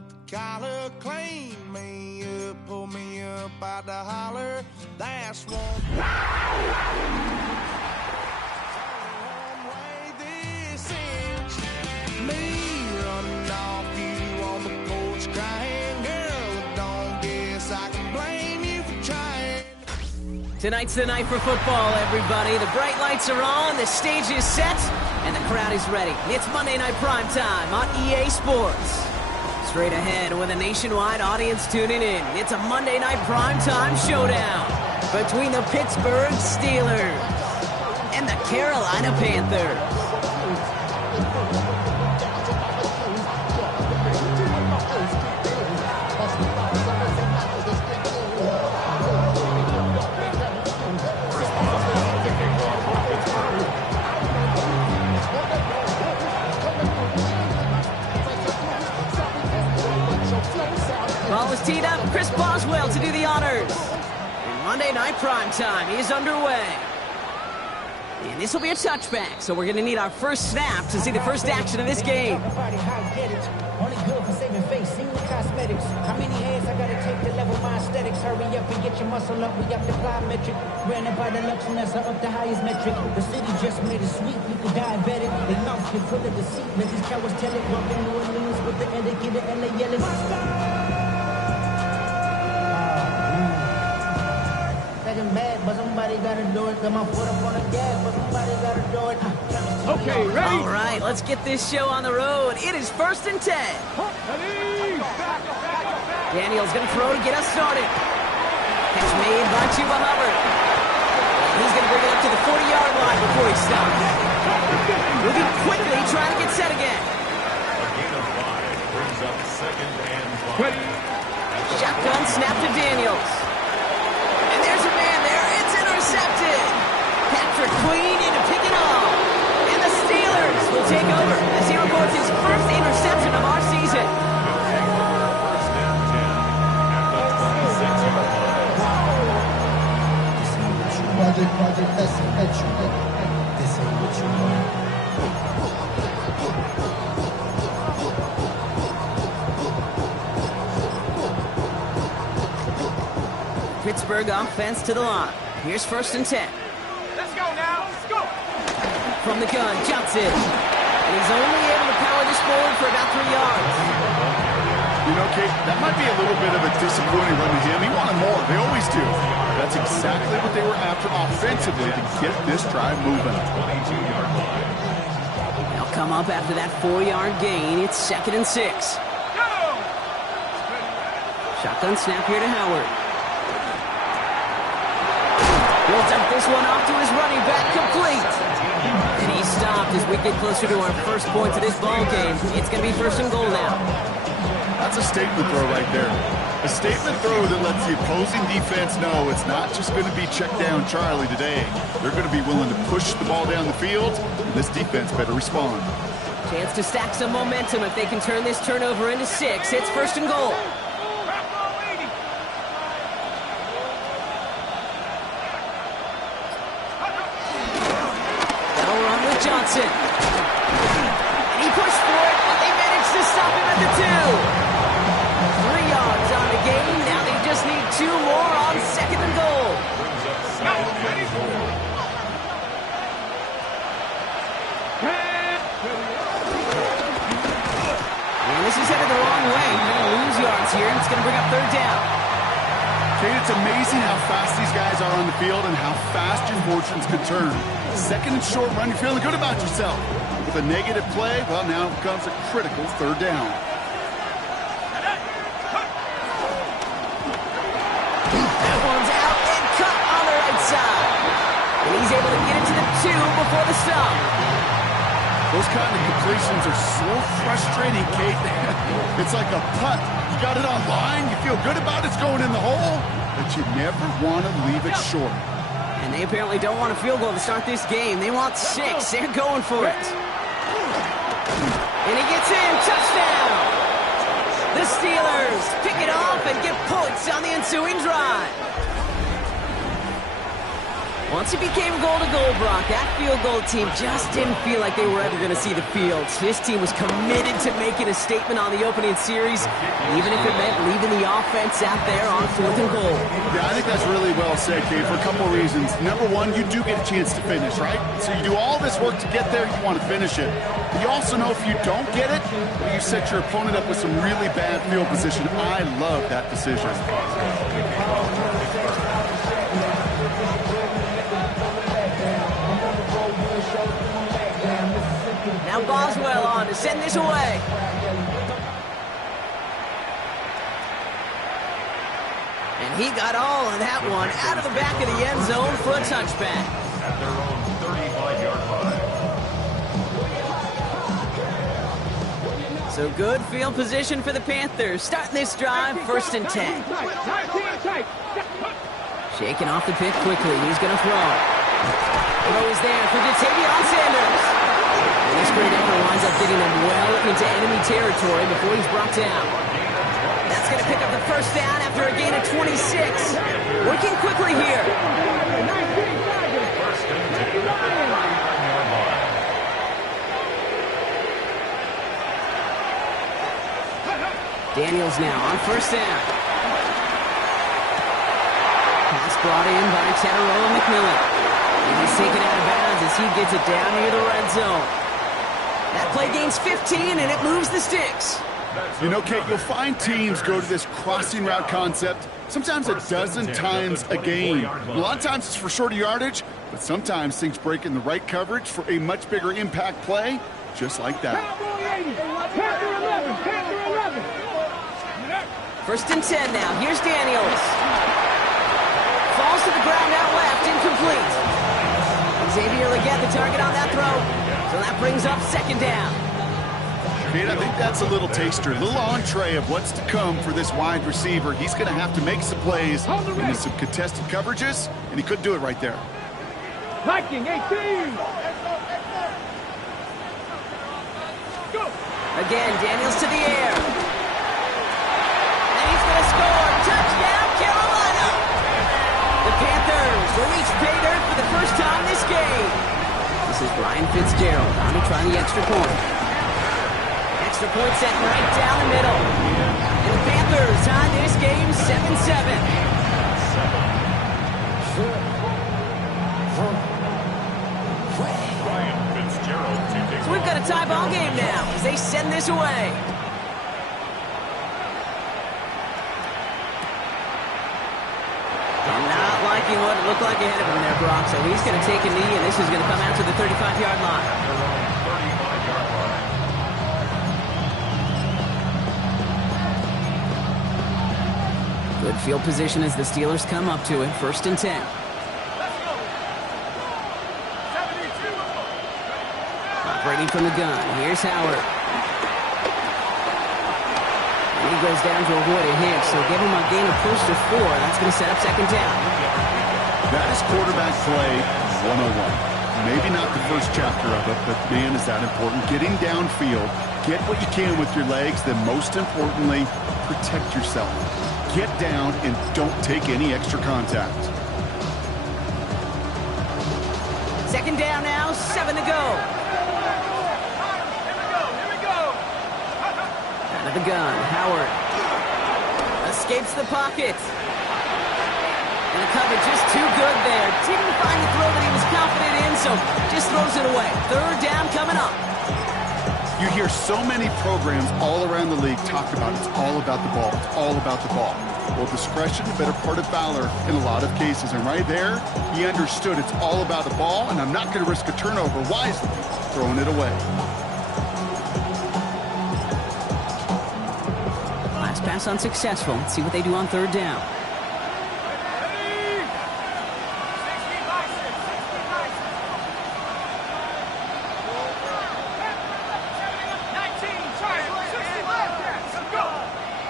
up the collar, clean me up, pull me up out the holler. That's one way this ends. Me running off you on the porch crying, girl, don't guess I can blame you for trying. Tonight's the night for football, everybody. The bright lights are on, the stage is set, and the crowd is ready. It's Monday Night Primetime on EA Sports. Straight ahead with a nationwide audience tuning in. It's a Monday Night Primetime showdown between the Pittsburgh Steelers and the Carolina Panthers. Ball is teed up. Chris Boswell to do the honors. And Monday Night Primetime is underway. And this will be a touchback, so we're going to need our first snap to see the first action of this game. Only good for saving face, single cosmetics. How many hands I gotta take to level my aesthetics? Hurry up and get your muscle up, we up the plyometric. Granted by the luxuriness up the highest metric. The city just made it sweet, people diabetic. They mouth get full of deceit, let these cowards tell it. Walking New Orleans with the indicator and they yelling. Second bad, but somebody gotta do it. Got my foot up on the gas, but somebody gotta do it. Okay, ready? All right, let's get this show on the road. It is 1st and 10. Daniel's going to throw to get us started. Catch made by Chuba Hubbard. He's going to bring it up to the 40-yard line before he stops. Moving quickly, trying to get set again. A gain of 5 brings up 2nd and 5. Shotgun snap to Daniels. And there's a man there. It's intercepted. Patrick Queen in to pick it off. And the Steelers will take over as he records his first interception of our season. First and 10 at the 26-yard line. Project, this ain't what you want. Pittsburgh offense to the line. Here's 1st and 10. Let's go now. Let's go. From the gun, Johnson. And he's only able to power this forward for about 3 yards. You know, Kate, that might be a little bit of a disappointing run to him. He wanted more. They always do. That's exactly what they were after offensively to get this drive moving. 22-yard line. They'll come up after that 4-yard gain. It's 2nd and 6. Shotgun snap here to Howard. He'll dump this one off to his running back, complete. And he's stopped as we get closer to our first point of this ball game. It's going to be 1st and goal now. That's a statement throw right there. A statement throw that lets the opposing defense know it's not just going to be check down Charlie today. They're going to be willing to push the ball down the field, and this defense better respond. Chance to stack some momentum if they can turn this turnover into 6. It's 1st and goal. Johnson. And he pushed for it, but they managed to stop him at the 2. 3 yards on the game. Now they just need 2 more on 2nd and goal. And this is headed the wrong way. They're going to lose yards here, and it's going to bring up 3rd down. Kate, it's amazing how fast these guys are on the field and how fast your fortunes could turn. 2nd and short run, you're feeling good about yourself. With a negative play, well, now it becomes a critical 3rd down. That one's out and cut on the right side. And he's able to get it to the 2 before the stop. Those kind of completions are so frustrating, Kate. It's like a putt. You got it on line, you feel good about it's going in the hole, but you never want to leave it short. And they apparently don't want a field goal to start this game. They want 6. They're going for it. And he gets in. Touchdown! The Steelers pick it off and get points on the ensuing drive. Once it became goal-to-goal, Brock, that field goal team just didn't feel like they were ever going to see the field. This team was committed to making a statement on the opening series, even if it meant leaving the offense out there on 4th and goal. Yeah, I think that's really well said, Kate, for a couple of reasons. Number one, you do get a chance to finish, right? So you do all this work to get there, you want to finish it. But you also know if you don't get it, well, you set your opponent up with some really bad field position. I love that decision. Now Boswell on to send this away. And he got all of that one out of the back of the end zone for a touchback. At their own 35-yard line. So good field position for the Panthers. Starting this drive, 1st and 10. Shaking off the pick quickly. He's going to throw. Throw is there for Jatavion Sanders. And this great effort winds up getting him well into enemy territory before he's brought down. That's going to pick up the 1st down after a gain of 26. Working quickly here. Daniels now on 1st down. Pass brought in by Teteroa McMillan. And he's taken out of bounds as he gets it down near the red zone. That play gains 15, and it moves the sticks. You know, Kate, you'll find teams go to this crossing route concept sometimes a dozen times a game. A lot of times it's for shorter yardage, but sometimes things break in the right coverage for a much bigger impact play, just like that. 1st and 10 now. Here's Daniels. Falls to the ground out left, incomplete. Xavier Legette, the target on that throw. So that brings up 2nd down. Kate, I think that's a little taster, a little entree of what's to come for this wide receiver. He's going to have to make some plays into some contested coverages, and he couldn't do it right there. Viking 18. Go. Again, Daniels to the air. And he's going to score. Touchdown, Carolina. The Panthers will reach pay dirt for the first time this game. This is Ryan Fitzgerald on to try the extra point. Extra point set right down the middle. And the Panthers tie this game 7-7. So we've got a tie ball game now as they send this away. And not liking what it looked like ahead of him there, Brock. So he's going to take a knee, and this is going to come out to the 35-yard line. Good field position as the Steelers come up to it. 1st and 10. Operating from the gun. Here's Howard. And he goes down to avoid a hit, so give him a gain of close to 4. That's going to set up 2nd down. That is quarterback play 101. Maybe not the first chapter of it, but man, is that important. Getting downfield, get what you can with your legs, then most importantly, protect yourself. Get down and don't take any extra contact. 2nd down now, 7 to go. Out of the gun, Howard escapes the pocket. And the cover just too good there. Didn't find the throw that he was confident in, so just throws it away. 3rd down coming up. You hear so many programs all around the league talk about it's all about the ball. It's all about the ball. Well, discretion, the better part of valor in a lot of cases. And right there, he understood it's all about the ball, and I'm not going to risk a turnover wisely, throwing it away. Last pass unsuccessful. Let's see what they do on 3rd down.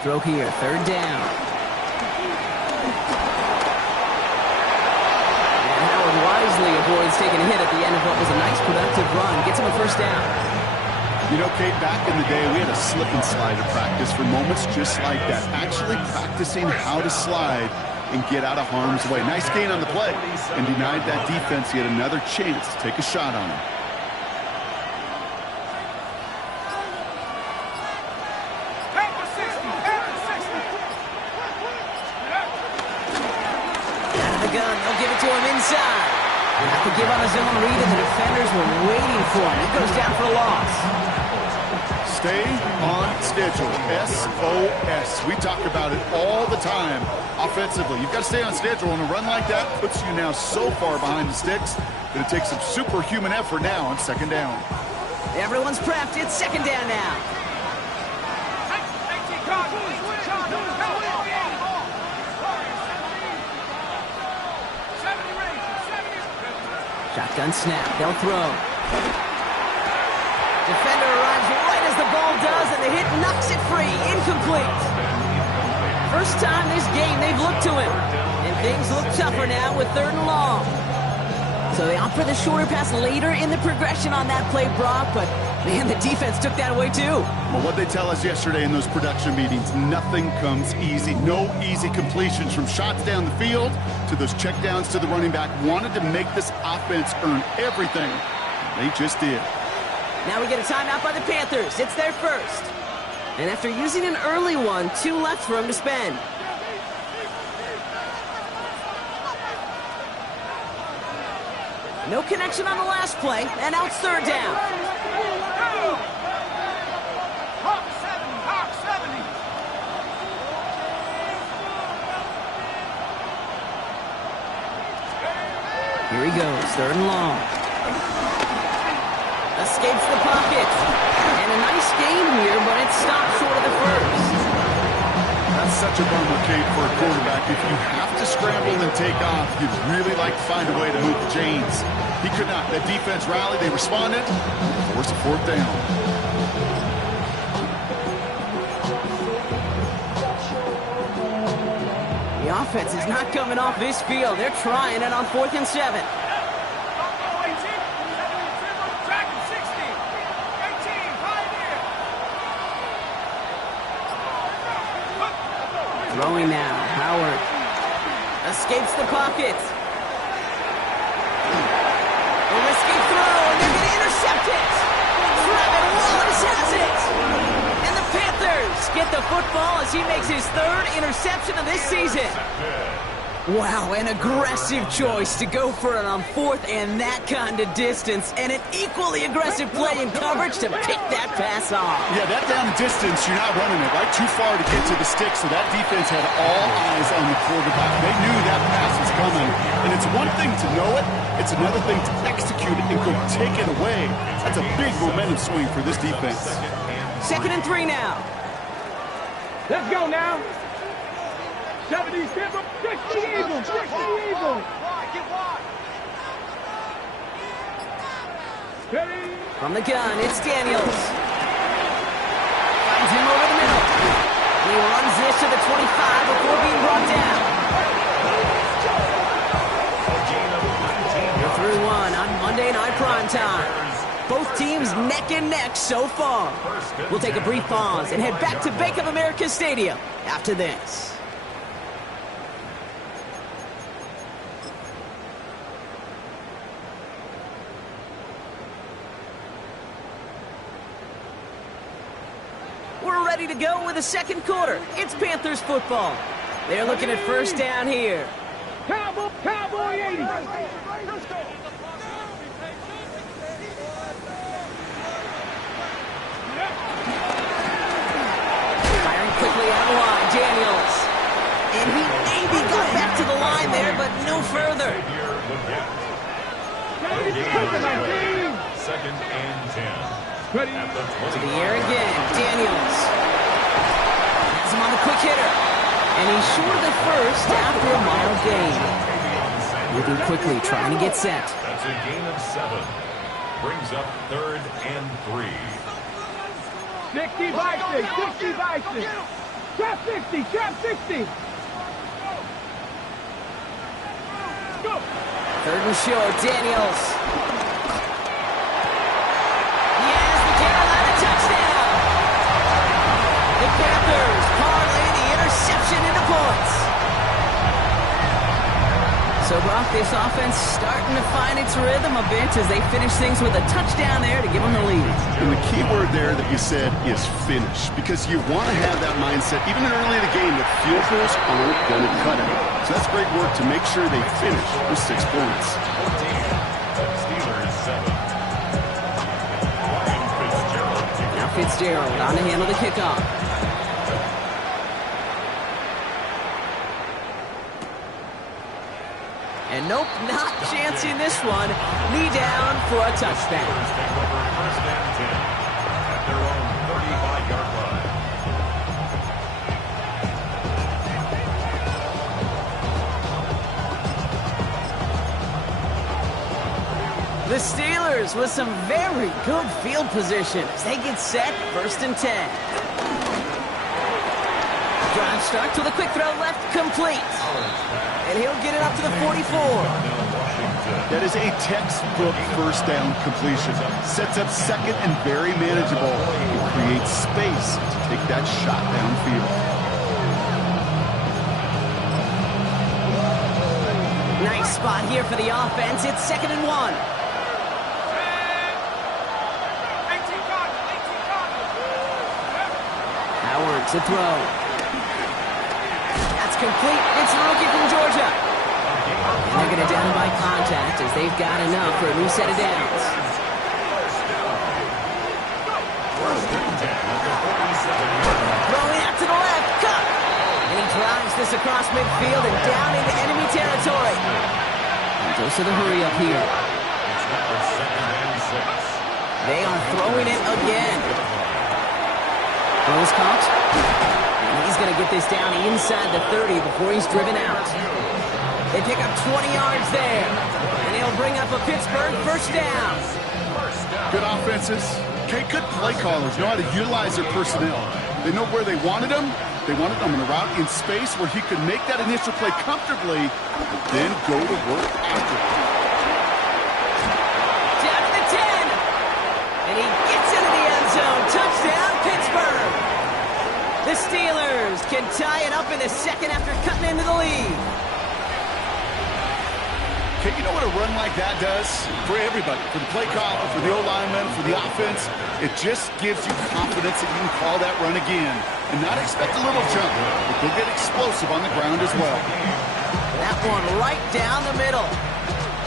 Throw here, 3rd down. And Howard wisely avoids taking a hit at the end of what was a nice productive run. Gets him a 1st down. You know, Kate, back in the day, we had a slip and slide at practice for moments just like that. Actually practicing how to slide and get out of harm's way. Nice gain on the play and denied that defense yet another chance to take a shot on him. Out of the gun, they'll give it to him inside. Have to give on his own read, and the defenders were waiting for him. He goes down for a loss. Stay on schedule. SOS. We talk about it all the time offensively. You've got to stay on schedule, and a run like that puts you now so far behind the sticks that it takes some superhuman effort now on second down. Everyone's prepped. It's second down now. Shotgun snap. They'll throw. Defender arrives right as the ball does, and the hit knocks it free. Incomplete. First time this game they've looked to him. And things look tougher now with 3rd and long. So they opt for the shorter pass later in the progression on that play, Brock, but man, the defense took that away too. Well, what they tell us yesterday in those production meetings, nothing comes easy. No easy completions from shots down the field to those checkdowns to the running back. Wanted to make this offense earn everything. They just did. Now we get a timeout by the Panthers. It's their first. And after using an early one, 2 left for him to spend. No connection on the last play, and now it's 3rd down. Here he goes, 3rd and long. Escapes the pocket. And a nice game here, but it stopped short of the first. That's such a bummer, Kate, for a quarterback. If you have to scramble and take off, you'd really like to find a way to move the chains. He could not. That defense rallied. They responded. Force a 4th down. The offense is not coming off this field. They're trying it on 4th and 7. Throwing now, Howard. Escapes the pocket. A risky throw, and they're going to intercept it. Trevor Wallace has it. And the Panthers get the football as he makes his 3rd interception of this season. Wow, an aggressive choice to go for it on 4th and that kind of distance, and an equally aggressive play in coverage to pick that pass off. Yeah, that down distance, you're not running it right too far to get to the stick, so that defense had all eyes on the quarterback. They knew that pass was coming, and it's one thing to know it, it's another thing to execute it and go take it away. That's a big momentum swing for this defense. 2nd and 3 now. Let's go now. 70, 60 Eagles, 60 Eagles. From the gun, it's Daniels. Finds him over the middle. He runs this to the 25 before being brought down. We're through 1 on Monday Night Primetime. Both teams neck and neck so far. We'll take a brief pause and head back to Bank of America Stadium after this. We're ready to go with the 2nd quarter. It's Panthers football. They're looking at 1st down here. Cowboy 80. Firing quickly out of the line, Daniels. And he maybe got back to the line there, but no further. 2nd and 10. Ready. To the air again, Daniels. Has him on the quick hitter. And he's short of the first after a mild gain. Moving quickly, trying to get set. That's a gain of 7. Brings up 3rd and 3. 60 by 6, 60 by 6. Trap 60, trap 60. Go. 3rd and short, Daniels. The Panthers parlay the interception into points. So, Brock, this offense starting to find its rhythm a bit as they finish things with a touchdown there to give them the lead. And the key word there that you said is finish, because you want to have that mindset, even early in the game, that field goals aren't going to cut it. So that's great work to make sure they finish with 6 points. Steelers 7. Now Fitzgerald on to handle the kickoff. And nope, not chancing this one. Knee down for a touchdown. Steelers take over 1st and 10 at their own 35-yard line. The Steelers with some very good field position as they get set, 1st and 10. Drive starts with a quick throw left, complete. And he'll get it up to the 44. That is a textbook 1st down completion. Sets up 2nd and very manageable. It creates space to take that shot downfield. Nice spot here for the offense. It's 2nd and 1. Howard to throw. That's complete. It's a rookie from Georgia. And they're going to down him by contact as they've got enough for a new set of downs. Throwing out to the left. Cut. And he drives this across midfield and down into enemy territory. And goes to the hurry up here. They are throwing it again. Throws caught. And he's going to get this down inside the 30 before he's driven out. They pick up 20 yards there. And they'll bring up a Pittsburgh 1st down. Good offenses. Okay, good play callers know how to utilize their personnel. They know where they wanted them. They wanted them in a route in space where he could make that initial play comfortably, but then go to work after it. Down to the 10. And he gets into the end zone. Touchdown, Pittsburgh. The Steelers can tie it up in the 2nd after cutting into the lead. Okay, you know what a run like that does? For everybody, for the play caller, for the O-lineman, for the offense, it just gives you confidence that you can call that run again and not expect a little jump, but they'll get explosive on the ground as well. That one right down the middle.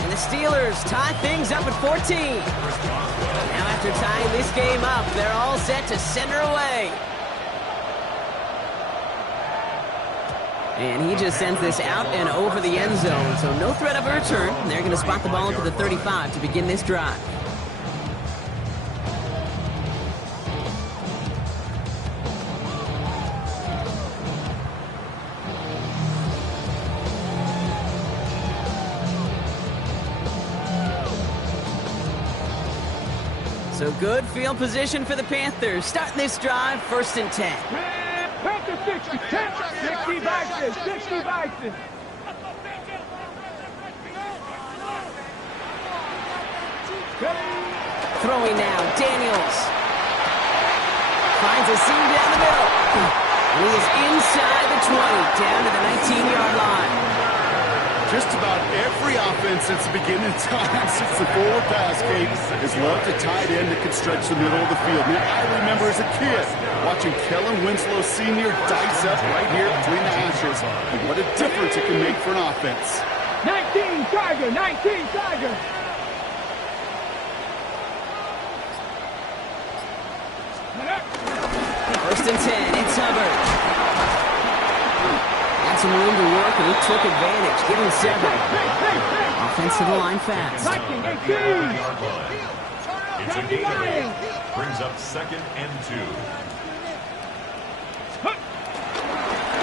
And the Steelers tie things up at 14. Now after tying this game up, they're all set to send her away. And he just sends this out and over the end zone, so no threat of a return. They're going to spot the ball into the 35 to begin this drive. So good field position for the Panthers. Starting this drive, 1st and 10. Panther 60, 60 Bison, 60 Bison. Throwing now, Daniels. Finds a seam down the middle. And he is inside the 20, down to the 19-yard line. Just about every offense since the beginning of time, since the forward pass, Kate, has loved a tight end that can stretch the middle of the field. Man, I remember as a kid watching Kellen Winslow Sr. dice up right here between the hashes. And what a difference it can make for an offense. 19 Tiger, 19 Tiger. First and 10, it's Hubbard. Had some room to work, and he took advantage, giving 7. Offense to the line fast. It's a gain of 8. Brings up 2nd and 2.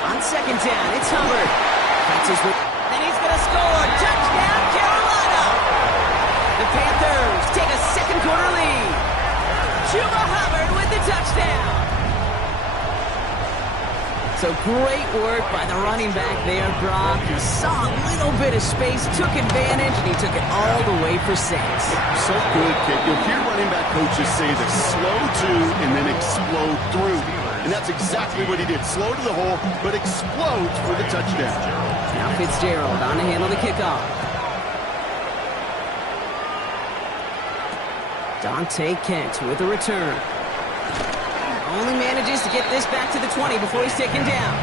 On 2nd down, it's Hubbard. Catches with, and he's going to score. Touchdown, Carolina! The Panthers take a 2nd quarter lead. Chuba Hubbard with the touchdown. So great work by the running back there, Brock. He saw a little bit of space, took advantage, and he took it all the way for 6. So good, kid. You'll hear running back coaches say the slow to and then explode through. And that's exactly what he did. Slow to the hole, but explodes for the touchdown. Now Fitzgerald on to handle the kickoff. Dante Kent with a return. Only manages to get this back to the 20 before he's taken down.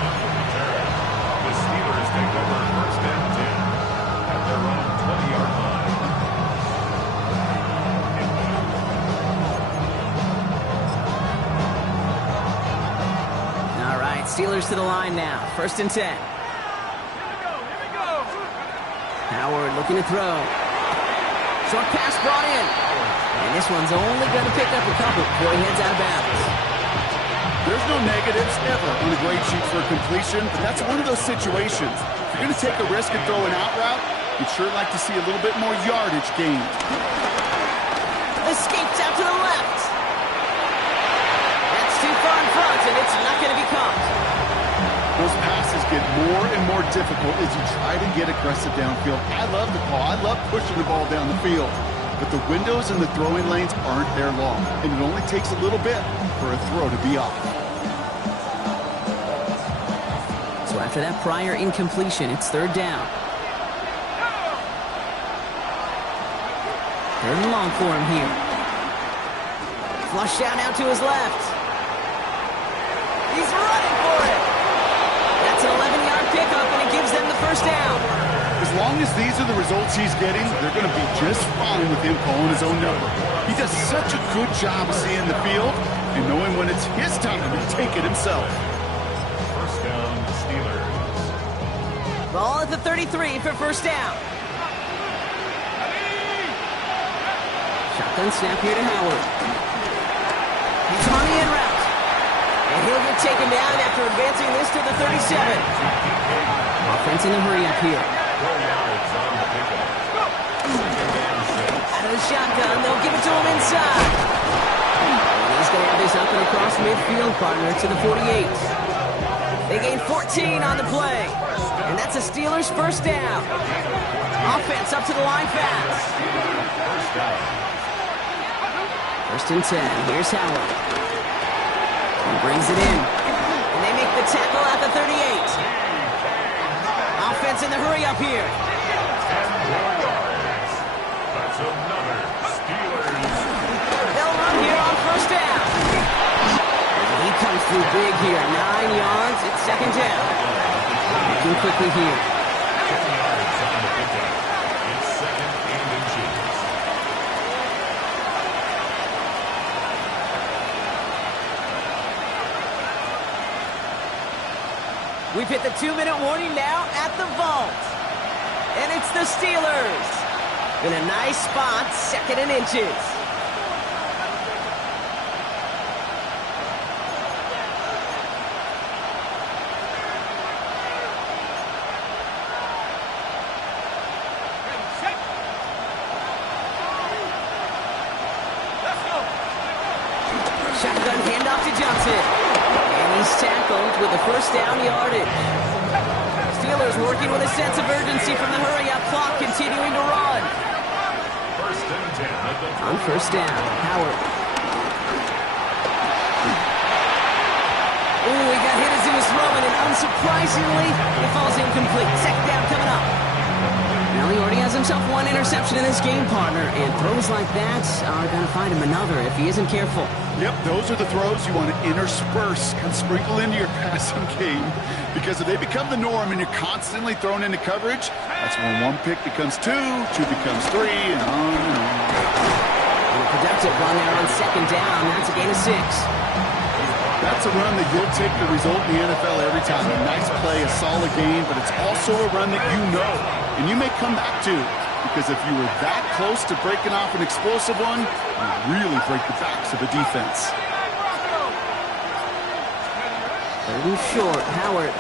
The Steelers take over first and 10 at their own 20-yard line. All right, Steelers to the line now. First and 10. Here we go. Howard looking to throw. Short pass brought in. And this one's only going to pick up a couple before he heads out of bounds. There's no negatives ever on a grade sheet for completion, but that's one of those situations. If you're going to take a risk and throw an out route, you'd sure like to see a little bit more yardage gained. Escapes out to the left. That's too far in front, and it's not going to be caught. Those passes get more and more difficult as you try to get aggressive downfield. I love the call. I love pushing the ball down the field. But the windows in the throwing lanes aren't there long, and it only takes a little bit for a throw to be off. So after that prior incompletion, it's third down. Third and long for him here. Flush down out to his left. He's running for it. That's an 11-yard pickup, and it gives them the first down. As long as these are the results he's getting, they're going to be just fine with him calling his own number. He does such a good job of seeing the field and knowing when it's his time to take it himself. First down, Steelers. Ball at the 33 for first down. Shotgun snap here to Howard. He's on the in route. And he'll get taken down after advancing this to the 37. Offense in a hurry up here. 4 yards on the pickup. Out of the shotgun, they'll give it to him inside. And he's going to have this up and across midfield, partner, to the 48. They gain 14 on the play. And that's a Steelers first down. Offense up to the line fast. First and 10. Here's Howard. He brings it in. And they make the tackle at the 38. Offense in the hurry up here. 10 more yards. That's another Steelers. They'll run here on first down. He comes through big here. 9 yards. It's second down. Looking quickly here. 10 yards on the pickup. It's second and inches. We've hit the 2-minute warning now at the vault. And it's the Steelers. In a nice spot, second and inches. Shotgun handoff to Johnson. And he's tackled with the first down yardage. Steelers working with a sense of urgency from the hurry-up clock, continuing to run. First and 10 at the On first down, Howard. Ooh, he got hit as he was throwing, and unsurprisingly, it falls incomplete. Second down coming up. Now he already has himself one interception in this game, partner, and throws like that are going to find him another if he isn't careful. Yep, those are the throws you want to intersperse and sprinkle into your passing game, because if they become the norm and you're constantly thrown into coverage, that's when one pick becomes two becomes three, and on and on. And a productive run there on second down. That's a gain of 6. That's a run that you'll take the result in the NFL every time. A nice play, a solid game, but it's also a run that you know, and you may come back to, because if you were that close to breaking off an explosive one, you really break the backs of the defense. Third and short, Howard.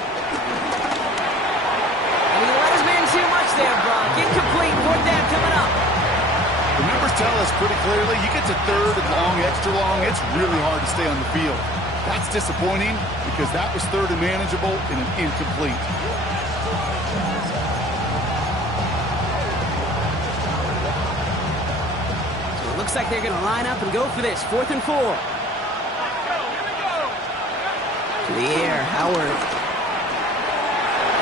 And he let his man too much there, Brock. Incomplete, fourth down coming up. The numbers tell us pretty clearly, you get to third and long, extra long, it's really hard to stay on the field. That's disappointing because that was third and manageable and an incomplete. So it looks like they're going to line up and go for this. 4th and 4. To the air, Howard.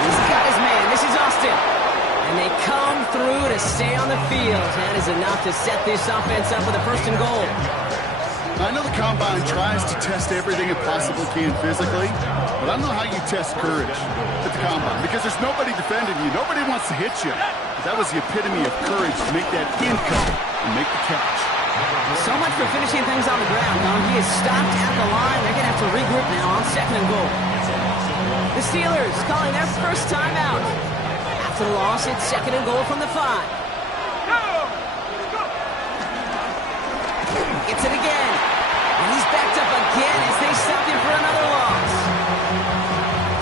He's got his man. This is Boston. And they come through to stay on the field. That is enough to set this offense up with a 1st and goal. I know the Combine tries to test everything it possibly can physically, but I don't know how you test courage at the Combine because there's nobody defending you. Nobody wants to hit you. But that was the epitome of courage to make that income and make the catch. So much for finishing things on the ground, huh? He is stopped at the line. They're going to have to regroup now on 2nd and goal. The Steelers calling their first timeout. After the loss, it's 2nd and goal from the 5. Gets it again. And he's backed up again as they stop him for another loss.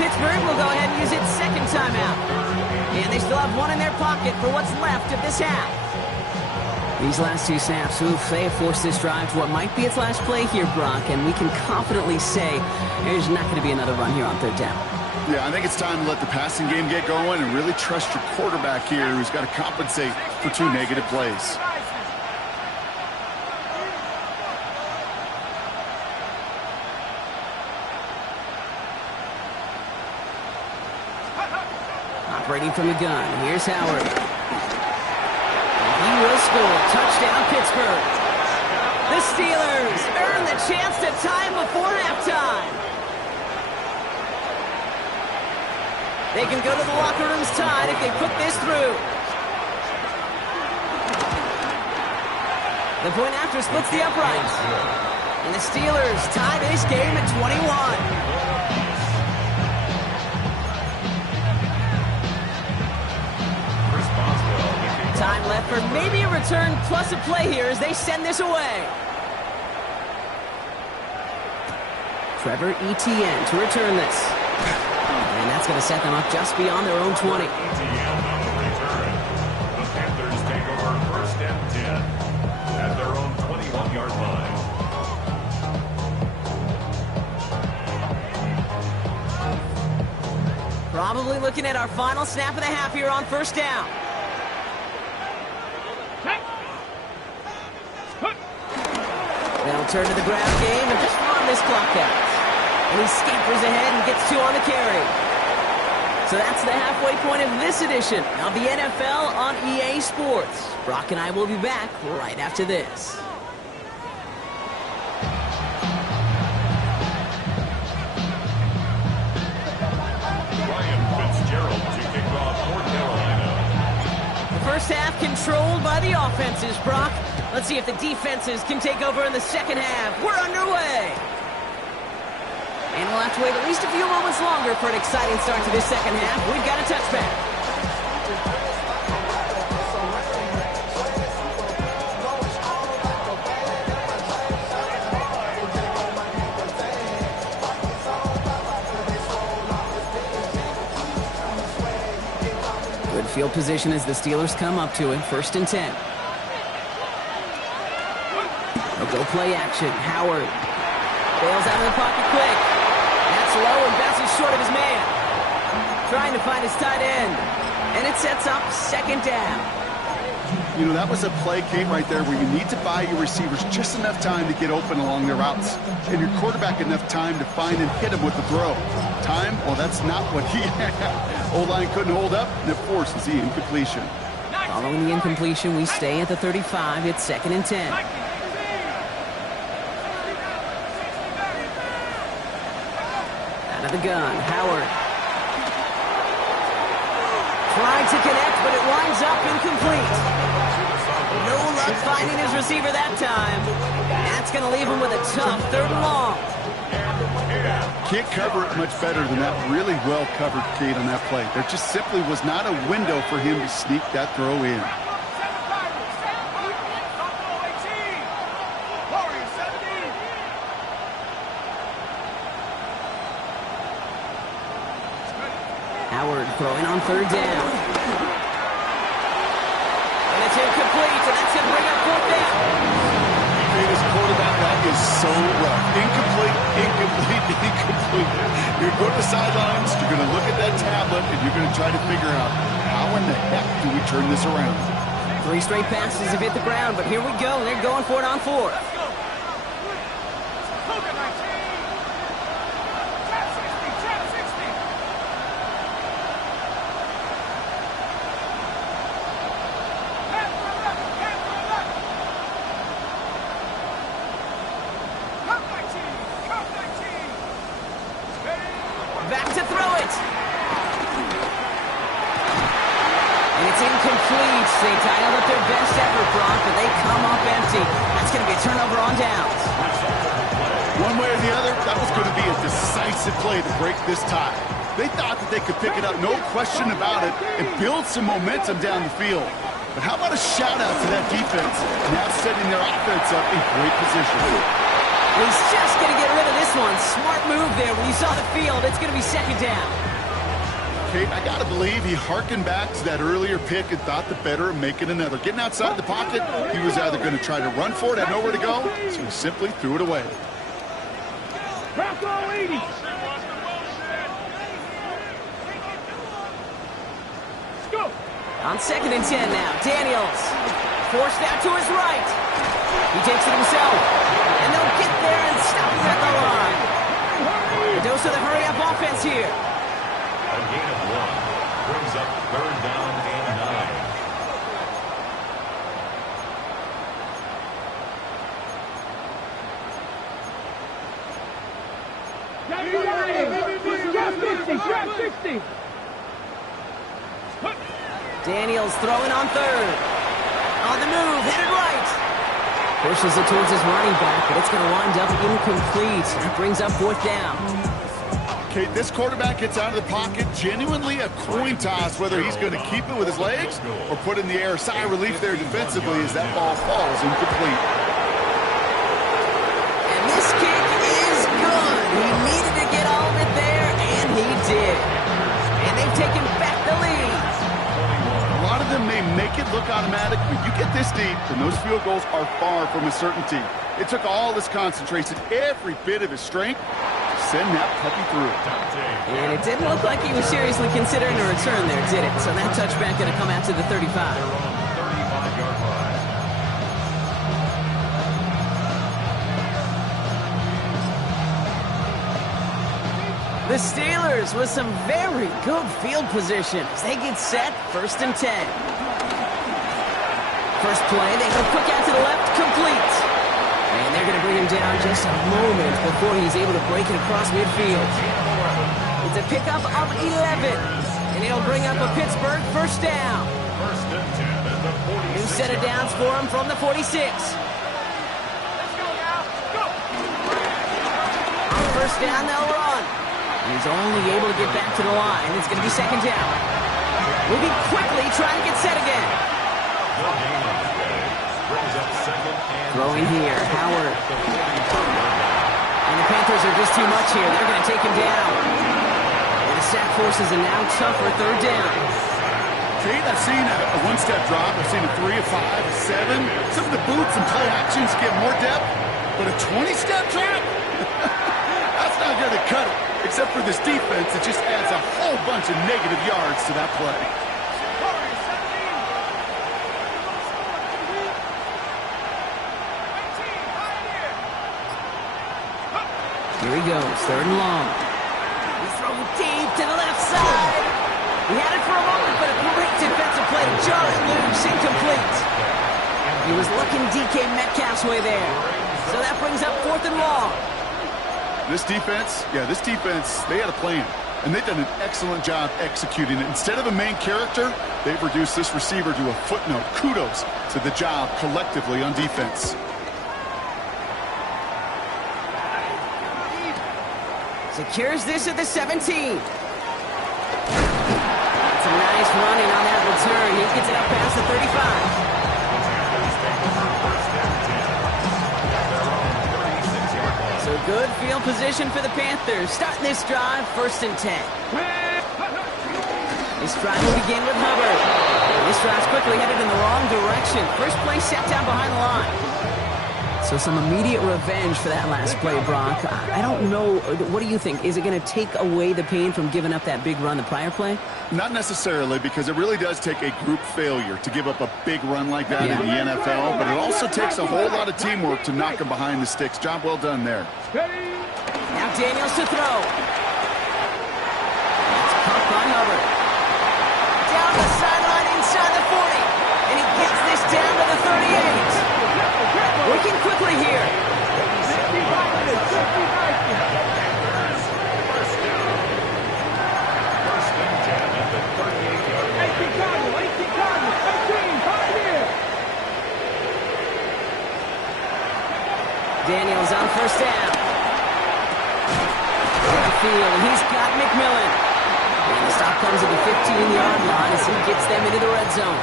Pittsburgh will go ahead and use its 2nd timeout. And they still have one in their pocket for what's left of this half. These last 2 snaps, they have forced this drive to what might be its last play here, Brock, and we can confidently say there's not going to be another run here on 3rd down. Yeah, I think it's time to let the passing game get going and really trust your quarterback here who's got to compensate for 2 negative plays. Operating from the gun, here's Howard. He will score. Touchdown, Pittsburgh. The Steelers earn the chance to tie him before halftime. They can go to the locker rooms tied if they put this through. The point after splits the uprights. And the Steelers tie this game at 21. Time left for maybe a return plus a play here as they send this away. Trevor Etienne to return this. And that's going to set them up just beyond their own 20. Etienne on the return. The Panthers take over 1st and 10 at their own 21-yard line. Probably looking at our final snap of the half here on 1st down. They'll turn to the ground game and just run this clock out. And he scampers ahead and gets 2 on the carry. So that's the halfway point of this edition of the NFL on EA Sports. Brock and I will be back right after this. Ryan Fitzgerald to kick off for Carolina. The first half controlled by the offenses, Brock. Let's see if the defenses can take over in the 2nd half. We're underway. And we'll have to wait at least a few moments longer for an exciting start to this 2nd half. We've got a touchback. Good field position as the Steelers come up to it. 1st and 10. Go play action. Howard bails out of the pocket quick. That's low and bounces short of his man. Trying to find his tight end. And it sets up 2nd down. You know, that was a play, Kate, right there where you need to buy your receivers just enough time to get open along their routes. And your quarterback enough time to find and hit him with the throw. Time? Well, that's not what he had. O-line couldn't hold up, and it forces the incompletion. Following the incompletion, we stay at the 35. It's 2nd and 10. Out of the gun, Howard. Trying to connect, but it winds up incomplete. No luck finding his receiver that time. That's going to leave him with a tough 3rd and long. Can't cover it much better than that. Really well covered, Kate, on that play. There just simply was not a window for him to sneak that throw in. Howard throwing on 3rd down. And it's incomplete, and that's going to bring up 4th down. This quarterback, that is so rough. Incomplete, incomplete, incomplete. You're going to the sidelines, you're going to look at that tablet, and you're going to try to figure out how in the heck do we turn this around. 3 straight passes have hit the ground, but here we go. They're going for it on 4th. incomplete. They dialed up their best effort, Brock, but they come up empty. That's going to be a turnover on downs. One way or the other, that was going to be a decisive play to break this tie. They thought that they could pick it up, no question about it, and build some momentum down the field. But how about a shout-out to that defense, now setting their offense up in great position. He's just going to get rid of this one. Smart move there. When you saw the field, it's going to be second down. Kate, I got to believe he hearkened back to that earlier pick and thought the better of making another. Getting outside the pocket, he was either going to try to run for it, had nowhere to go, so he simply threw it away. On 2nd and 10 now, Daniels forced out to his right. He takes it himself, and they'll get there and stop him at the line. A dose of the hurry-up offense here. A gain of 1 brings up 3rd down and 9. Grab 60. Daniels throwing on 3rd. On the move, headed right. Pushes it towards his running back, but it's going to wind up incomplete. That brings up 4th down. Okay, this quarterback gets out of the pocket, genuinely a coin toss whether he's going to keep it with his legs or put it in the air. Sigh of relief there defensively as that ball falls incomplete. And this kick is good. He needed to get all of it there, and he did. And they've taken back the lead. A lot of them may make it look automatic, but you get this deep, and those field goals are far from a certainty. It took all his concentration, every bit of his strength, to send that puppy through. And it didn't look like he was seriously considering a return there, did it? So that touchback going to come out to the 35. 35-yard line. The Steelers with some very good field position as they get set, 1st and 10. First play, they go quick out to the left, complete. And they're going to bring him down just a moment before he's able to break it across midfield. It's a pickup of 11, and it'll bring up a Pittsburgh 1st down. 1st and 10 at the 46. New set of downs for him from the 46. On 1st down, they'll run. He's only able to get back to the line. It's going to be 2nd down. Moving quickly, trying to get set again. Throwing here, Howard. And the Panthers are just too much here. They're going to take him down. And the sack forces a now tougher 3rd down. Kate, I've seen a one-step drop. I've seen a 3, a 5, a 7. Some of the boots and play actions get more depth, but a 20-step drop? That's not going to cut it. Except for this defense, it just adds a whole bunch of negative yards to that play. Here he goes, 3rd and long. He's throwing deep to the left side. He had it for a moment, but a great defensive play to jar it loose, incomplete. He was looking DK Metcalf's way there. So that brings up 4th and long. This defense, they had a plan, and they've done an excellent job executing it. Instead of a main character, they've reduced this receiver to a footnote. Kudos to the job collectively on defense. Secures this at the 17. It's a nice running on that return. He gets it up past the 35. So good field position for the Panthers. Starting this drive, 1st and 10. This drive will begin with Hubbard. This drive's quickly headed in the wrong direction. First play set down behind the line. So some immediate revenge for that last play, Brock. I don't know. What do you think? Is it going to take away the pain from giving up that big run the prior play? Not necessarily, because it really does take a group failure to give up a big run like that in the NFL, but it also takes a whole lot of teamwork to knock them behind the sticks. Job well done there. Now Daniels to throw. That's caught by Hubbard. Down the sideline inside the 40. And he gets this down to the 38. Working quickly here. Daniels on first down. Field, and he's got McMillan. And the stop comes at the 15-yard line as he gets them into the red zone.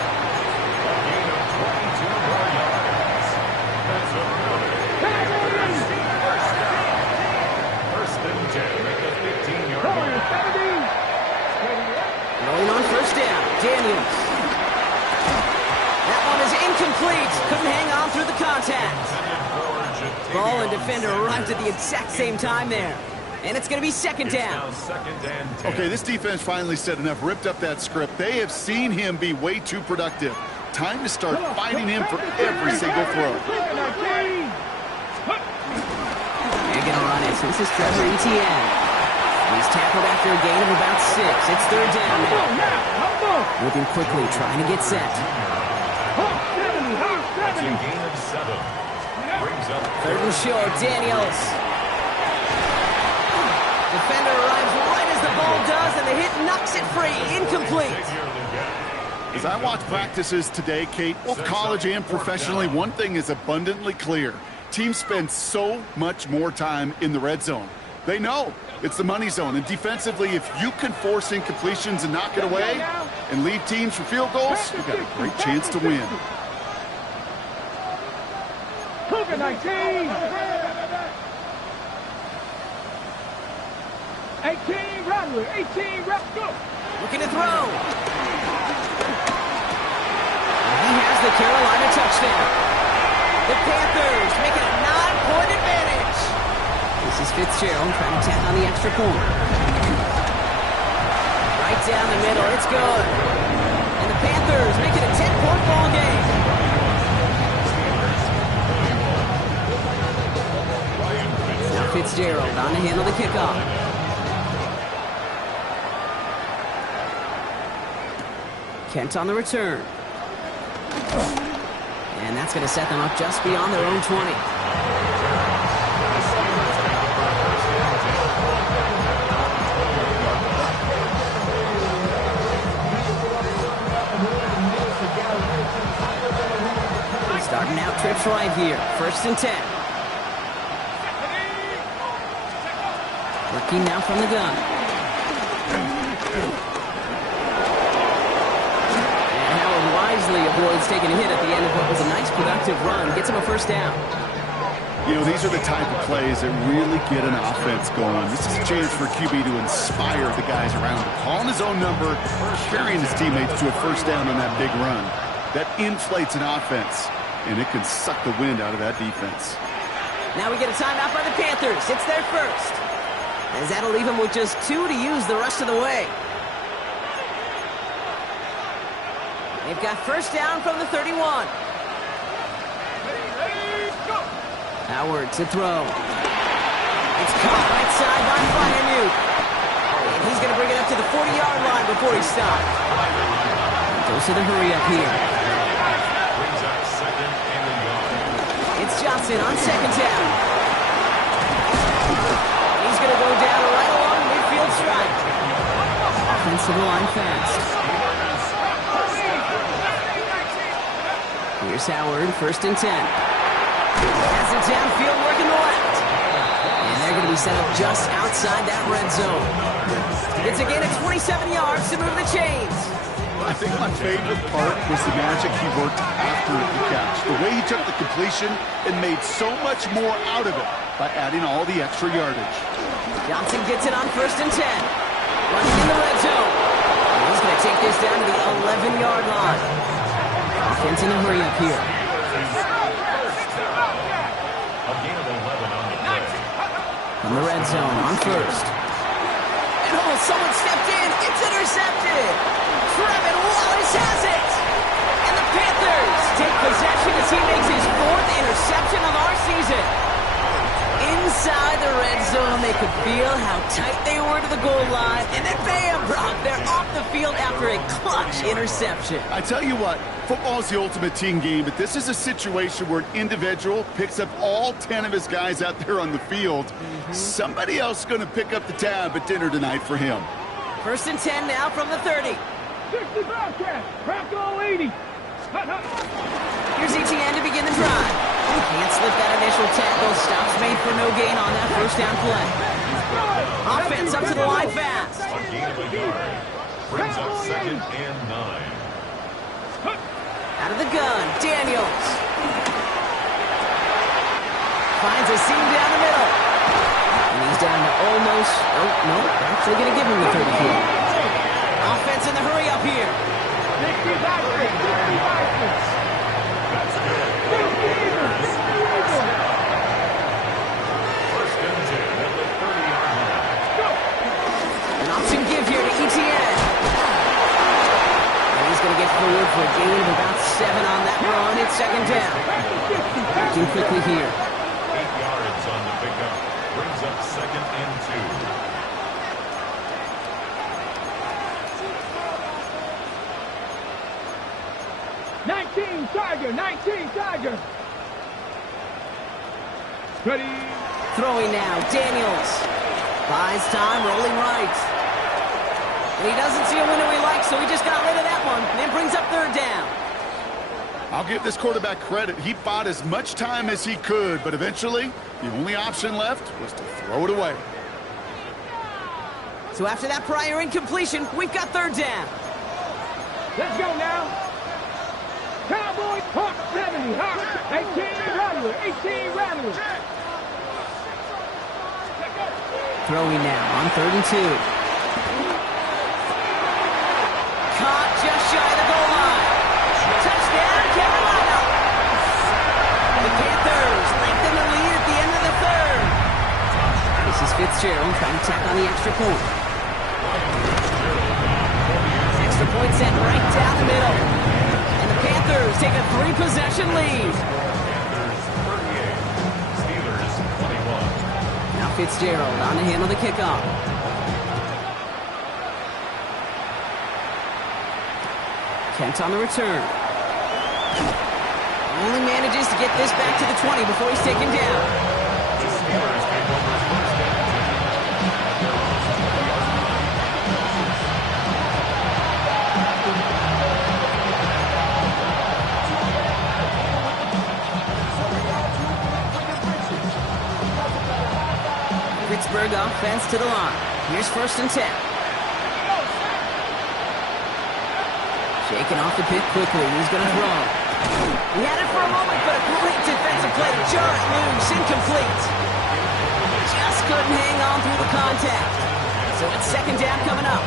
Rolling on first down, Daniels. That one is incomplete. Couldn't hang on through the contact. Ball and defender arrived at the exact same time there. And it's going to be second down. Okay, this defense finally said enough, ripped up that script. They have seen him be way too productive. Time to start fighting him for every single throw. They're going to run it. So this is Trevor Etienne. He's tackled after a gain of about 6. It's third down now. Moving quickly, trying to get set. That's a gain of 7. Brings up Third and short, Daniels. Defender arrives right as the ball does, and the hit knocks it free. Incomplete. As I watch practices today, Kate, both college and professionally, one thing is abundantly clear. Teams spend so much more time in the red zone. They know it's the money zone, and defensively, if you can force incompletions and knock it away and lead teams for field goals, you've got a great chance to win. Cougar 19. 18, Rodley. 18, go. Looking to throw. He has the Carolina touchdown. The Panthers making a 9-point advantage. This is Fitzgerald trying to tack on the extra point. Right down the middle, it's good. And the Panthers making a 10-point ball game. Now Fitzgerald on to handle the kickoff. Kent on the return. And that's going to set them up just beyond their own 20. Starting out trips right here. First and 10. Working now from the gun. Wisely avoids taking a hit at the end of what was a nice productive run. Gets him a first down. You know, these are the type of plays that really get an offense going. This is a chance for QB to inspire the guys around him. Calling his own number, carrying his teammates to a first down on that big run. That inflates an offense, and it can suck the wind out of that defense. Now we get a timeout by the Panthers. It's their first. As that'll leave them with just 2 to use the rest of the way. They've got first down from the 31. Howard to throw. It's caught right side by Firemuth. And he's going to bring it up to the 40-yard line before he stops. Goes to the hurry up here. It's Johnson on second down. He's going to go down right along the midfield stripe. Offensive line fast. Here's Howard, first and 10. Has it downfield, working the left. And they're going to be set up just outside that red zone. It's a gain of 27 yards to move the chains. I think my favorite part was the magic he worked after the catch. The way he took the completion and made so much more out of it by adding all the extra yardage. Johnson gets it on first and 10. Running in the red zone. And he's going to take this down to the 11-yard line. Offense in a hurry up here. From the red zone on first. And oh, someone stepped in. It's intercepted. Trevin Wallace has it. And the Panthers take possession as he makes his 4th interception of our season. Inside the red zone, they could feel how tight they were to the goal line. And then bam, Brock, they're off the field after a clutch interception. I tell you what, football is the ultimate team game, but this is a situation where an individual picks up all 10 of his guys out there on the field. Somebody else is going to pick up the tab at dinner tonight for him. First and 10 now from the 30. 60 Bobcat, crack all 80. Here's Etienne to begin the drive. Can't slip that initial 10. Those stops made for no gain on that first down play. Offense up to the line fast. A gain of a yard. Brings up 2nd and 9. Out of the gun, Daniels. Finds a seam down the middle. And he's down to almost, no, actually going to give him the 30 here. Offense in the hurry up here. 60 backwards. That's good. First and 10 at the 30-yard line. An option give here to ETN. And he's going to get forward for a gain of about 7 on that run. It's 2nd down. Acting quickly here. 8 yards on the pickup. Brings up 2nd and 2. 19 Tiger. Ready. Throwing now, Daniels. Buys time, rolling right. And he doesn't see a window he likes, so he just got rid of that one. And then brings up 3rd down. I'll give this quarterback credit. He bought as much time as he could, but eventually, the only option left was to throw it away. So after that prior incompletion, we've got 3rd down. Let's go now. Cowboy, Hawk 70, Hawk 18 Rattler. Throwing now on 3rd and 2. Caught just shy of the goal line. Touchdown, Carolina. The Panthers lengthen the lead at the end of the 3rd. This is Fitzgerald trying to tack on the extra point. Extra point sent right down the middle. And the Panthers take a 3-possession lead. Panthers 38. Steelers 21. Now Fitzgerald on to handle the kickoff. Kent on the return. Only manages to get this back to the 20 before he's taken down. The Steelers take over first and 10. Pittsburgh offense to the line. Here's 1st and 10. Shaking off the pick quickly. He's going to throw. He had it for a moment, but a great defensive play to jar it loose. Incomplete. Just couldn't hang on through the contact. So it's 2nd down coming up.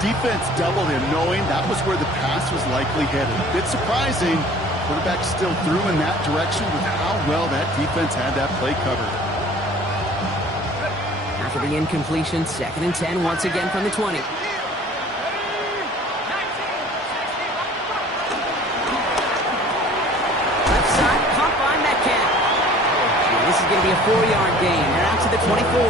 Defense doubled him, knowing that was where the pass was likely headed. A bit surprising. Quarterback still threw in that direction with how well that defense had that play covered. After the incompletion, 2nd and 10 once again from the 20. Going to be a 4-yard gain. They're out to the 24.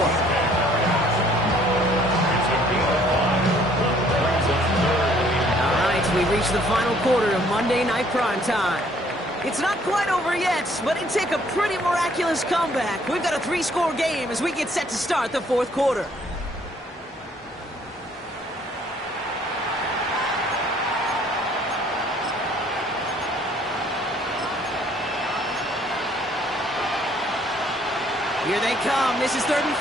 All right, we reach the final quarter of Monday Night Primetime. It's not quite over yet, but it'd take a pretty miraculous comeback. We've got a 3-score game as we get set to start the 4th quarter. Here they come. This is 3rd and 5.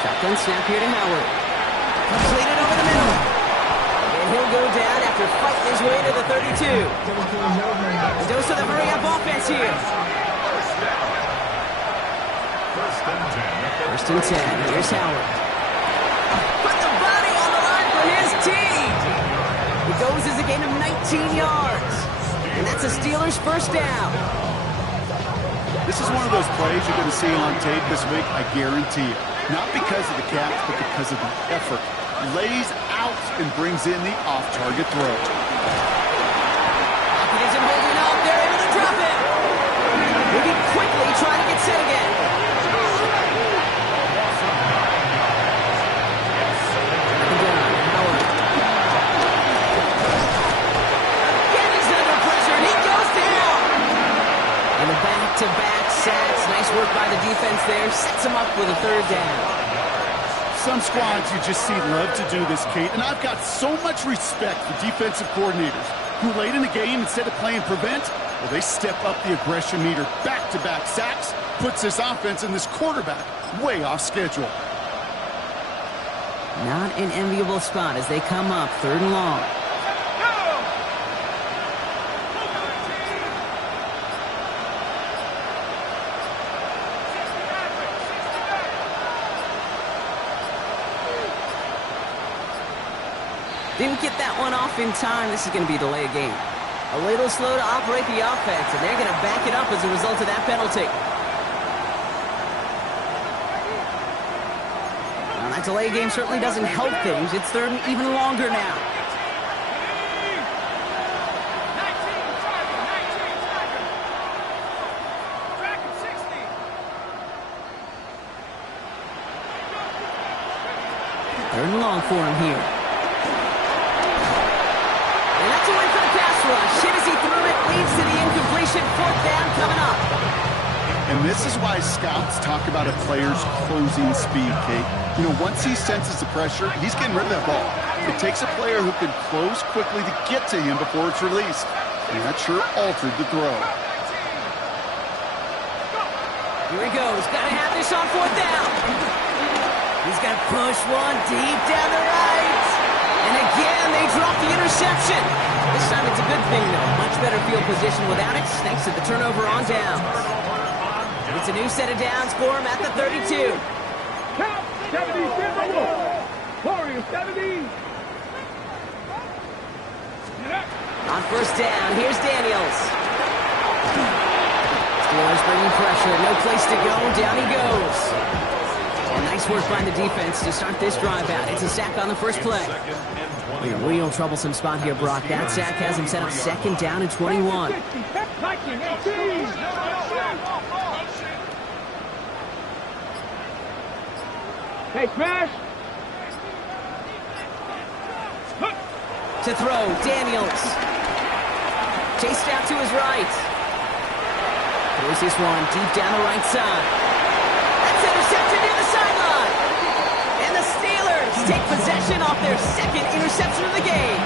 Shotgun snap here to Howard. Completed over the middle. And he'll go down after fighting his way to the 32. A dose of the hurry-up offense here. First and 10. Here's Howard. Put the body on the line for his team. It goes as a gain of 19 yards. And that's a Steelers 1st down. This is one of those plays you're going to see on tape this week, I guarantee it. Not because of the catch, but because of the effort. Lays out and brings in the off-target throw. Pocket isn't holding up. They're able to drop it. Moving quickly, trying to get set again. Back-to-back sacks. Nice work by the defense there. Sets him up with a 3rd down. Some squads you just see love to do this, Kate, and I've got so much respect for defensive coordinators who late in the game, instead of playing prevent, well, they step up the aggression meter. Back-to-back sacks puts this offense and this quarterback way off schedule. Not an enviable spot as they come up 3rd and long. Didn't get that one off in time. This is going to be a delay of game. A little slow to operate the offense, and they're going to back it up as a result of that penalty. Well, that delay game certainly doesn't help things. It's 3rd and even longer now. Third and long for him here. Shit as he threw it, leads to the incompletion. 4th down coming up. And this is why scouts talk about a player's closing speed, Kate. You know, once he senses the pressure, he's getting rid of that ball. It takes a player who can close quickly to get to him before it's released. And that sure altered the throw. Here he goes. Got to have this on 4th down. He's got to push one deep down the right. And again, they drop the interception. This time it's a good thing, though. Much better field position without it, thanks to the turnover on downs. It's a new set of downs for him at the 32. Count 70, Warriors 70. On 1st down, here's Daniels. Steelers bringing pressure, no place to go, down he goes. And nice work by the defense to start this drive out. It's a sack on the first play. In a real troublesome spot here, Brock. That sack has him set up 2nd down and 21. Hey, smash! To throw, Daniels. Chased out to his right. Throws this one deep down the right side. That's intercepted near the sideline. And the Steelers take possession off their 2nd interception of the game.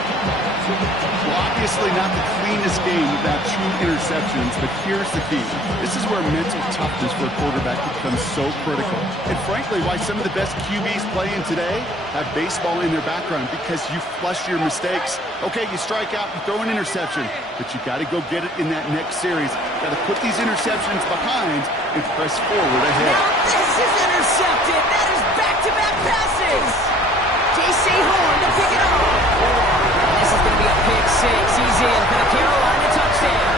Well, obviously not the cleanest game without 2 interceptions, but here's the key. This is where mental toughness for a quarterback becomes so critical. And frankly, why some of the best QBs playing today have baseball in their background, because you flush your mistakes. Okay, you strike out, you throw an interception, but you got to go get it in that next series. Got to put these interceptions behind and press forward ahead. Now this is intercepted. That is back-to-back passes. J.C. Horn to pick it up. This is going to be a pick 6. He's in for the Carolina touchdown.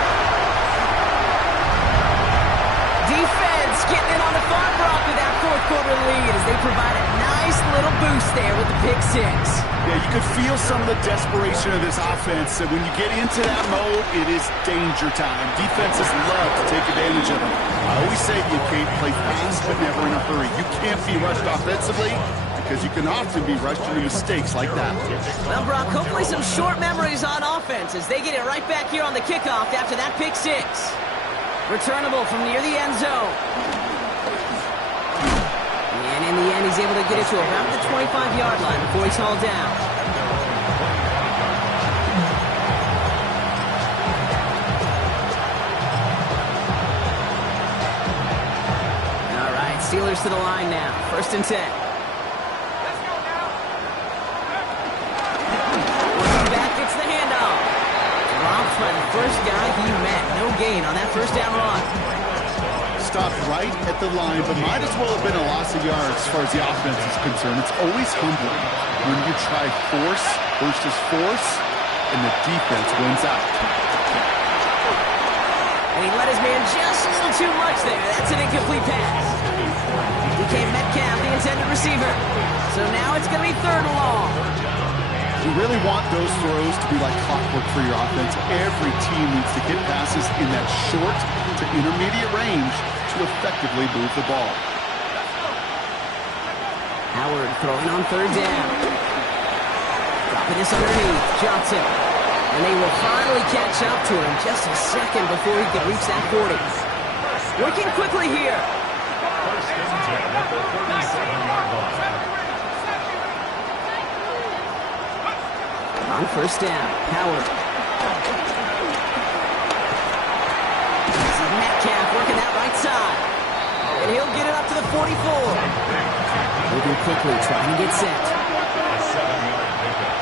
Defense getting in on the farm, Brock, with that 4th quarter lead as they provide a nice little boost there with the pick 6. Yeah, you could feel some of the desperation of this offense. And when you get into that mode, it is danger time. Defenses love to take advantage of them. I always say you can't play fast, but never in a hurry. You can't be rushed offensively, because you can often be rushed into mistakes like that. Well, Brock, hopefully some short memories on offense as they get it right back here on the kickoff after that pick 6. Returnable from near the end zone. And in the end, he's able to get it to about the 25-yard line before he's hauled down. All right, Steelers to the line now. 1st and 10. By the first guy he met. No gain on that 1st down run. Stopped right at the line, but might as well have been a loss of yards as far as the offense is concerned. It's always humbling when you try force versus force, and the defense wins out. And he let his man just a little too much there. That's an incomplete pass. DK Metcalf, the intended receiver. So now it's going to be 3rd and long. You really want those throws to be like clockwork for your offense. Every team needs to get passes in that short to intermediate range to effectively move the ball. Howard throwing on 3rd down. Dropping this underneath. Johnson. And they will finally catch up to him just a second before he can reach that 40. Working quickly here. 1st and 10 at the 37-yard line. On first down, Howard. This is Metcalf working that right side. And he'll get it up to the 44. Moving quickly, trying to get set. A 7-yard pickup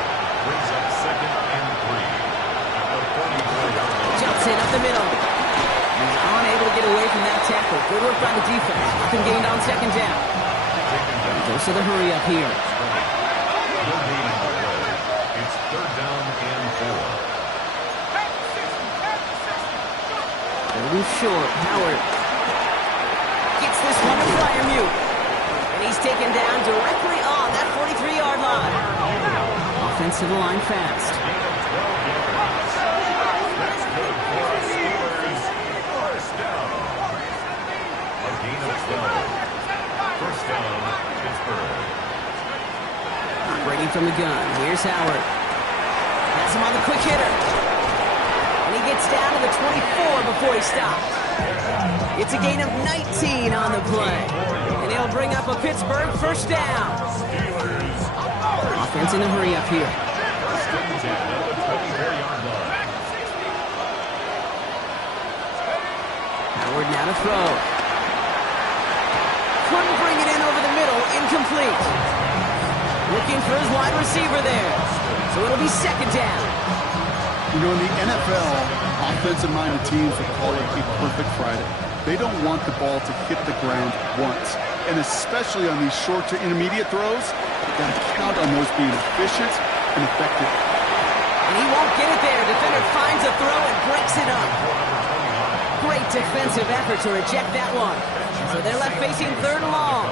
brings up 2nd and 3 at the 44-yard line. Jumps in up the middle. He's unable to get away from that tackle. Good work by the defense. Nothing gained on 2nd down. Goes to the hurry up here. It's 3rd down and 4. Moving short, Howard gets this one to Fryermuth. And he's taken down directly on that 43-yard line. Offensive line fast. That's good for the Steelers. First down. A gain of 12. First down, Pittsburgh. Breaking from the gun. Here's Howard. Has him on the quick hitter. And he gets down to the 24 before he stops. It's a gain of 19 on the play. And he'll bring up a Pittsburgh first down. Offense in a hurry up here. First and 10 at the 24-yard line. Howard now to throw. Couldn't bring it in over the middle. Incomplete. Looking for his wide receiver there. So it'll be 2nd down. You know, in the NFL, offensive-minded teams will call it a perfect Friday. They don't want the ball to hit the ground once. And especially on these short to intermediate throws, you've got to count on those being efficient and effective. And he won't get it there. Defender finds a throw and breaks it up. Great defensive effort to reject that one. So they're left facing 3rd and long.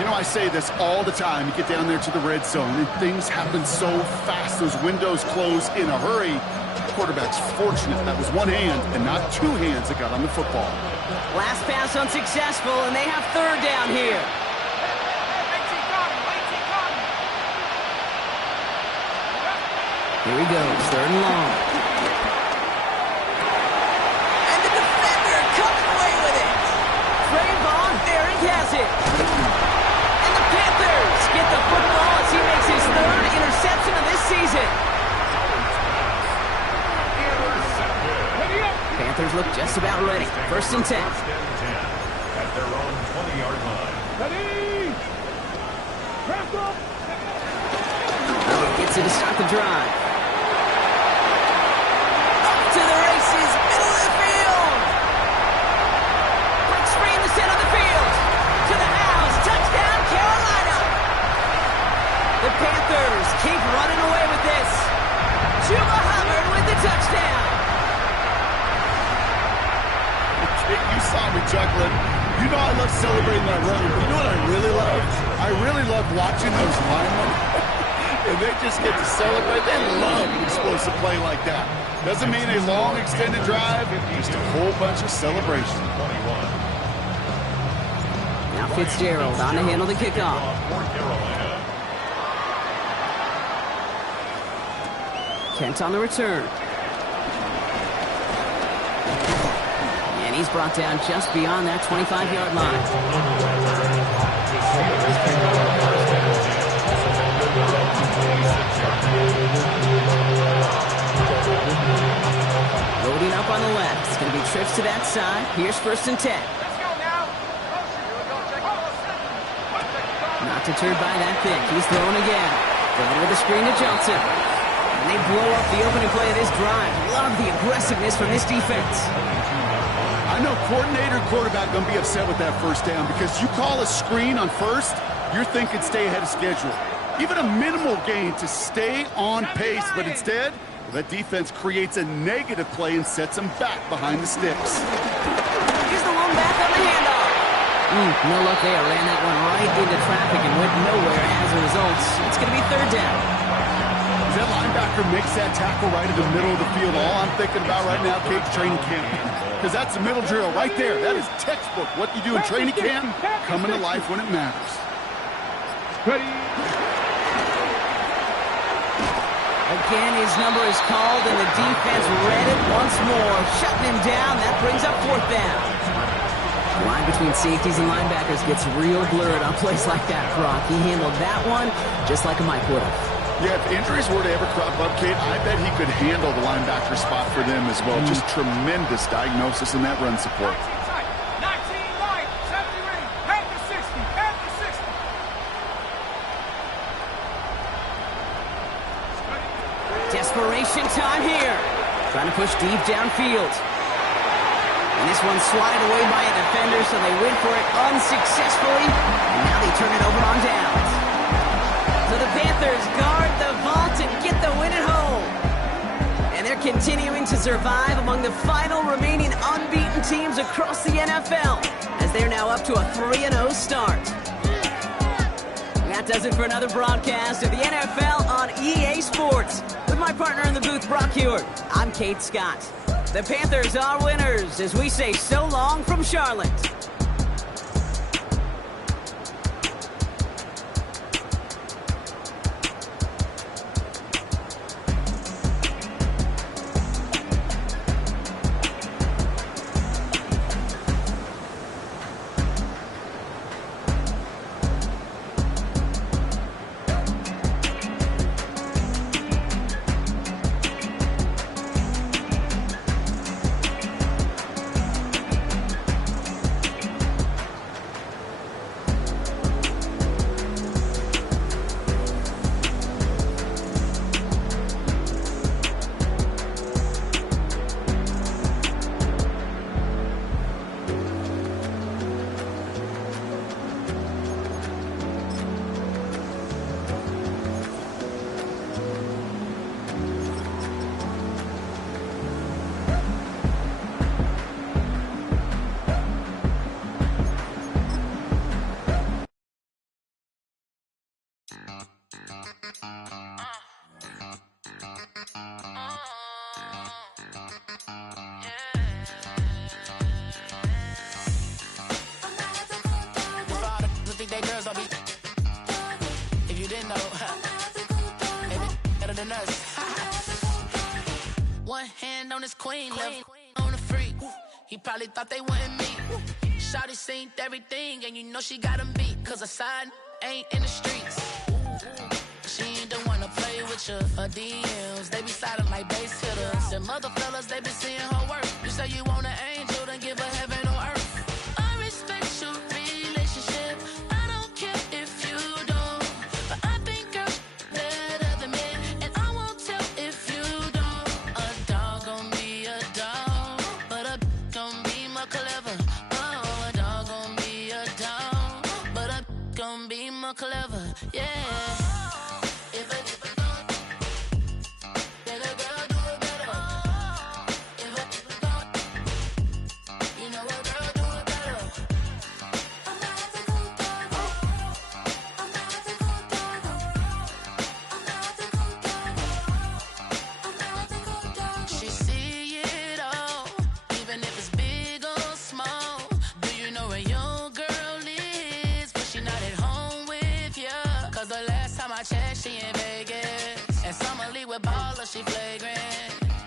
You know, I say this all the time. You get down there to the red zone, and things happen so fast. Those windows close in a hurry. The quarterback's fortunate that was one hand and not two hands that got on the football. Last pass unsuccessful, and they have 3rd down here. Here he goes, 3rd and long. And the defender coming away with it. Trey Vaughn, there he has it. And the Panthers get the football as he makes his 3rd interception of this season. Panthers look just about ready. 1st and 10. First and 10 at their own 20-yard line. Gets it to start the drive. Up to the races, middle of the field. Quick screen the center of the field. To the house, touchdown Carolina. The Panthers keep running away with this. Chuba Hubbard with the touchdown. You saw me chuckling. You know I love celebrating that run. You know what I really love? I really love watching those linemen. And they just get to celebrate. They love an explosive play like that. Doesn't mean a long extended drive, just a whole bunch of celebration. Now Fitzgerald on to handle the kickoff. Kent on the return. And he's brought down just beyond that 25-yard line. Loading up on the left. It's going to be trips to that side. Here's 1st and 10. Not deterred by that pick. He's throwing again. Going with the screen to Johnson. And they blow up the opening play of this drive. Love the aggressiveness from this defense. I know coordinator and quarterback going to be upset with that 1st down because you call a screen on 1st, you're thinking stay ahead of schedule. Even a minimal gain to stay on pace, but instead, that defense creates a negative play and sets them back behind the sticks. Here's the one back on the handoff. No luck there. Ran that one right into traffic and went nowhere as a result. It's going to be 3rd down. As that linebacker makes that tackle right in the middle of the field, all I'm thinking about right now, Cade's training camp. Because that's the middle drill right there. That is textbook. What you do in training camp, coming to life when it matters. Again, his number is called, and the defense read it once more. Shutting him down. That brings up 4th down. The line between safeties and linebackers gets real blurred on plays like that, Brock. He handled that one just like a Mike would have. Yeah, if injuries were to ever crop up, Kate, I bet he could handle the linebacker spot for them as well. Just tremendous diagnosis in that run support. 19 wide, 70 ring, head to 60, head to 60. Desperation time here. Trying to push deep downfield. And this one's swatted away by a defender, so they went for it unsuccessfully. And now they turn it over on downs. So the Panthers guard the vault and get the win at home. And they're continuing to survive among the final remaining unbeaten teams across the NFL, as they're now up to a 3-0 start. That does it for another broadcast of the NFL on EA Sports. With my partner in the booth, Brock Hewitt, I'm Kate Scott. The Panthers are winners as we say so long from Charlotte. If you didn't know, maybe better than us. One hand on his queen, left on the freak. He probably thought they wouldn't meet. Shawty seen everything, and you know she got him beat. Cause her side ain't in the streets. She ain't the one to play with you. Her DMs, they be sliding like base hitters. Them other fellas, they be seeing her work. You say you want an angel, then give her heaven on earth. I respect your relationship. I don't care if you don't. But I think girls better than men. And I won't tell if you don't. A dog gon' be a dog, but a gon' be more clever. Oh, a dog gon' be a dog, but a gon' be more clever. Yeah. She flagrant.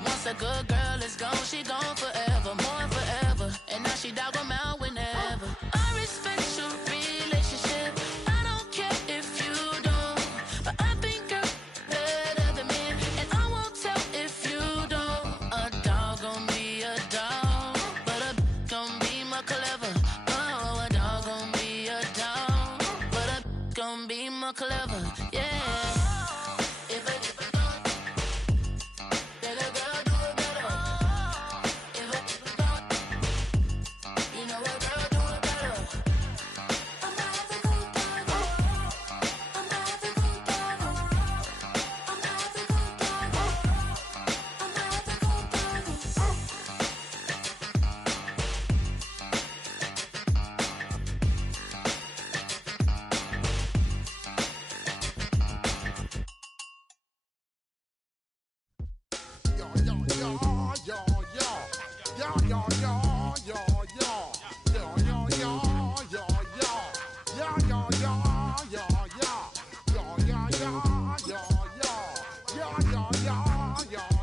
Once a good girl is gone, she gone forever, more forever. And now she dog 'em out whenever. I respect your relationship. I don't care if you don't. But I think girls better than men. And I won't tell if you don't. A dog gon' be a dog, but a gon' be more clever. Oh, a dog gon' be a dog, but a gon' be more clever. Yeah. Yeah.